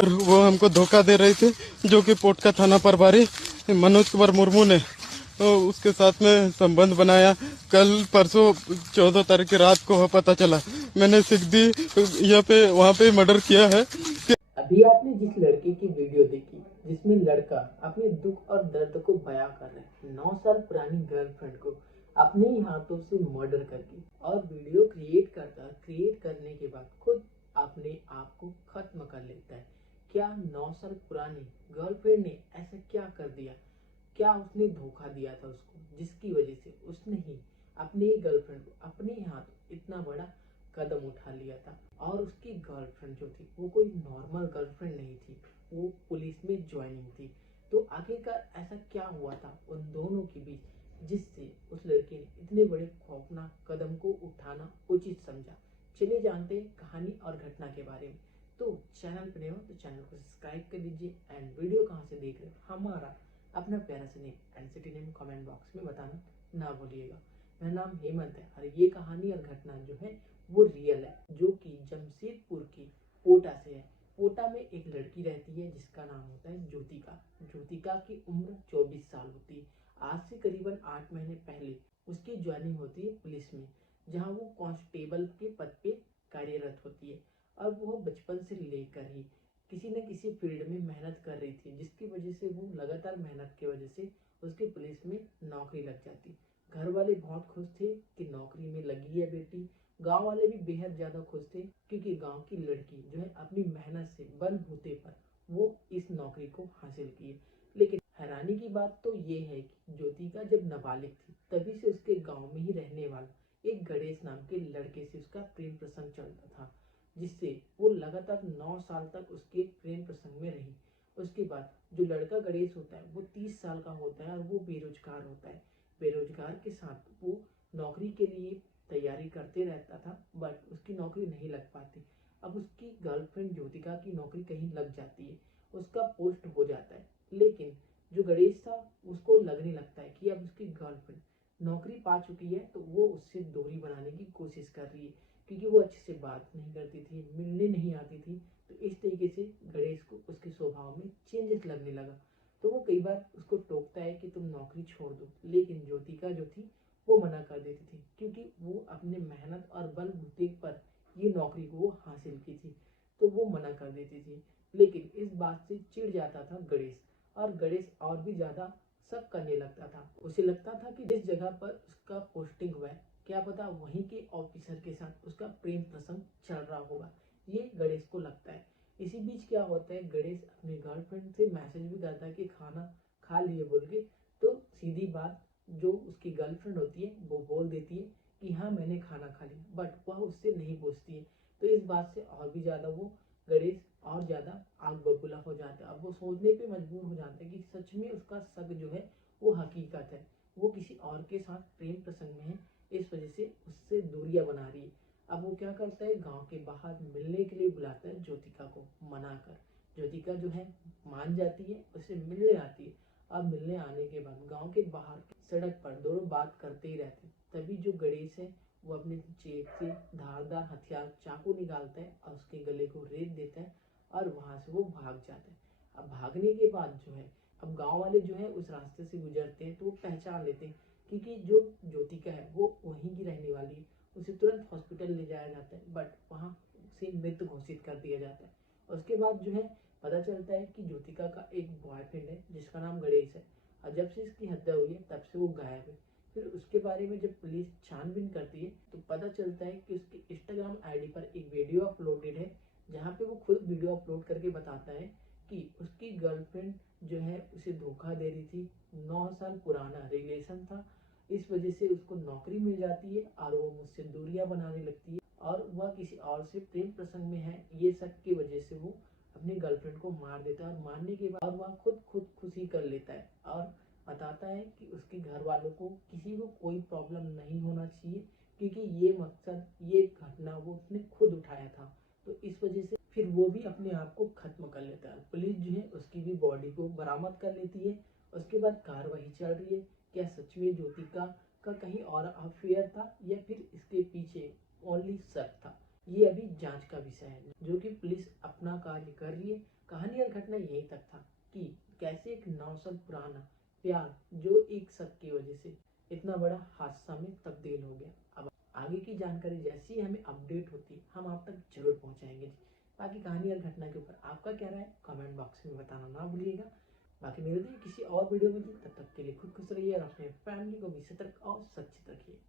वो हमको धोखा दे रहे थे, जो कि पोटका थाना प्रभारी मनोज कुमार मुर्मू ने उसके साथ में संबंध बनाया। कल परसों 14 तारीख की रात को पता चला। मैंने सिकदी यहाँ पे वहाँ पे मर्डर किया है। अभी आपने जिस लड़के की वीडियो देखी जिसमें लड़का अपने दुख और दर्द को बयां कर रहा है, 9 साल पुरानी गर्लफ्रेंड को अपने ही हाथों से मर्डर करके और वीडियो क्रिएट करने के बाद खुद अपने आप को खत्म कर लेता है। क्या 9 साल पुरानी गर्लफ्रेंड ने ऐसा क्या कर दिया? क्या उसने धोखा दिया था उसको, जिसकी वजह से उसने ही अपने गर्लफ्रेंड को अपने हाथ इतना बड़ा कदम उठा लिया था? और उसकी गर्लफ्रेंड जो थी वो कोई नॉर्मल गर्लफ्रेंड नहीं थी, वो पुलिस में ज्वाइनिंग थी। तो आखिरकार ऐसा क्या हुआ था उन दोनों के बीच जिससे उस लड़के ने इतने बड़े खौफनाक कदम को उठाना उचित समझा? चलिए जानते हैं कहानी और घटना के बारे में। तो चैनल पर नए हो तो चैनल को सब्सक्राइब कर लीजिए एंड वीडियो कहाँ से देख रहे हो हमारा अपना प्यारा सा name and city name comment box में बताना ना भूलिएगा। मेरा नाम हेमंत है और ये कहानी और घटना जो है वो रियल है, जो कि जमशेदपुर की पोटा से है। पोटा में एक लड़की रहती है जिसका नाम होता है ज्योतिका। ज्योतिका की उम्र 24 साल होती है। आज से करीबन 8 महीने पहले उसकी ज्वाइनिंग होती है पुलिस में, जहां वो कांस्टेबल के पद पे कार्यरत होती है। अब वो बचपन से लेकर ही किसी न किसी फील्ड में मेहनत कर रही थी, जिसकी वजह से वो लगातार मेहनत की वजह से उसकी पुलिस में नौकरी लग जाती। घर वाले बहुत खुश थे कि नौकरी में लगी है बेटी। गांव वाले भी बेहद ज्यादा खुश थे क्योंकि गांव की लड़की जो है अपनी मेहनत से बलबूते पर वो इस नौकरी को हासिल की है। लेकिन हैरानी की बात तो ये है कि ज्योतिका जब नाबालिग थी तभी से उसके गांव में ही रहने वाला एक गणेश नाम के लड़के से उसका प्रेम प्रसंग चलता था, जिससे वो लगातार 9 साल तक उसके प्रेम प्रसंग में रही। उसके बाद जो लड़का गणेश होता है वो 30 साल का होता है और वो बेरोजगार होता है। बेरोजगार के साथ वो नौकरी के लिए तैयारी करते रहता था, बट उसकी नौकरी नहीं लग पाती। अब उसकी गर्लफ्रेंड ज्योतिका की नौकरी कहीं लग जाती है, उसका पोस्ट हो जाता है। लेकिन जो गणेश था उसको लगने लगता है कि अब उसकी गर्लफ्रेंड नौकरी पा चुकी है तो वो उससे दूरी बनाने की कोशिश कर रही है, क्योंकि वो अच्छे से बात नहीं करती थी, मिलने नहीं आती थी। तो इस तरीके से गणेश को उसके स्वभाव में चेंजेस लगने लगा। तो वो कई बार उसको टोकता है कि तुम नौकरी छोड़ दो, लेकिन ज्योतिका जो थी वो मना कर देती थी, क्योंकि वो अपने मेहनत और बलबूते पर ये नौकरी को वो हासिल की थी। तो वो मना कर देती थी। लेकिन इस बात से चिढ़ जाता था गणेश, और गणेश और भी ज्यादा शक करने लगता था। उसे लगता था कि जिस जगह पर उसका पोस्टिंग हुआ है, क्या पता वहीं के ऑफिसर के साथ उसका प्रेम प्रसंग चल रहा होगा, ये गणेश को लगता है। इसी बीच क्या होता है, गणेश अपनी गर्लफ्रेंड से मैसेज भी करता है कि खाना खा लिए बोल के। तो सीधी बात जो उसकी गर्लफ्रेंड होती है वो बोल देती है कि हाँ मैंने खाना खा लिया, बट वह उससे नहीं पूछती है। तो इस बात से और भी ज्यादा वो गणेश और ज्यादा आग बबूला हो जाता है। अब वो सोचने पे मजबूर हो जाता है कि सच में उसका शक जो है वो हकीकत है, वो किसी और के साथ प्रेम प्रसंग में है, इस वजह से उससे दूरियां बना रही है। अब वो क्या करता है, गांव के बाहर मिलने के लिए बुलाता है ज्योतिका को मनाकर। ज्योतिका जो है मान जाती है, उससे मिलने आती है। अब मिलने आने के बाद गांव के बाहर सड़क पर दोनों बात करते ही रहते। तभी जो गणेश है वो अपने जेब से धारदार हथियार चाकू निकालता है और उसके गले को रेत देता है और वहां से वो भाग जाता है। अब भागने के बाद जो है, अब गांव वाले जो है उस रास्ते से गुजरते हैं तो वो पहचान लेते हैं, क्योंकि जो ज्योतिका है वो वहीं की रहने वाली है। उसे तुरंत हॉस्पिटल ले जाया जाता है, बट वहां से मृत घोषित कर दिया जाता है। उसके बाद जो है पता चलता है कि ज्योतिका का एक बॉयफ्रेंड है जिसका नाम गणेश है, और जब से इसकी हत्या हुई है तब से वो गायब है। फिर उसके बारे में जब पुलिस छानबीन करती है तो पता चलता है कि उसके इंस्टाग्राम आईडी पर एक वीडियो अपलोडेड है, जहाँ पे वो खुद वीडियो अपलोड करके बताता है कि उसकी गर्लफ्रेंड जो है उसे धोखा दे रही थी। 9 साल पुराना रिलेशन था, इस वजह से उसको नौकरी मिल जाती है और वो मुझसे दूरियां बनाने लगती है और वह किसी और से प्रेम प्रसंग में है। ये सब की वजह से वो अपनी गर्लफ्रेंड को मार देता है, और मारने के बाद वह खुद खुदकुशी कर लेता है और बताता है कि उसके घर वालों को किसी को कोई प्रॉब्लम नहीं होना चाहिए, क्योंकि ये मकसद ये घटना वो उसने खुद उठाया था। तो इस वजह से फिर वो भी अपने आप को खत्म कर लेता है। पुलिस जो है उसकी भी बॉडी को बरामद कर लेती है। उसके बाद कार्रवाई चल रही है, क्या सच में ज्योतिका का कहीं और अफेयर था या फिर इसके पीछे ओनली शक था, ये अभी जांच का विषय है, जो कि पुलिस अपना कार्य कर रही है। कहानी और घटना यही तक था कि कैसे एक 9 साल पुराना प्यार जो एक शख्स की वजह से इतना बड़ा हादसा में तब्दील हो गया। अब आगे की जानकारी जैसी ही हमें अपडेट होती है हम आप तक जरूर पहुंचाएंगे। बाकी कहानी और घटना के ऊपर आपका क्या राय है कमेंट बॉक्स में बताना ना भूलिएगा। बाकी मिलते हैं किसी और वीडियो में, तब तक के लिए खुद खुश रहिए और अपने फैमिली को भी सतर्क और सुरक्षित रखिए।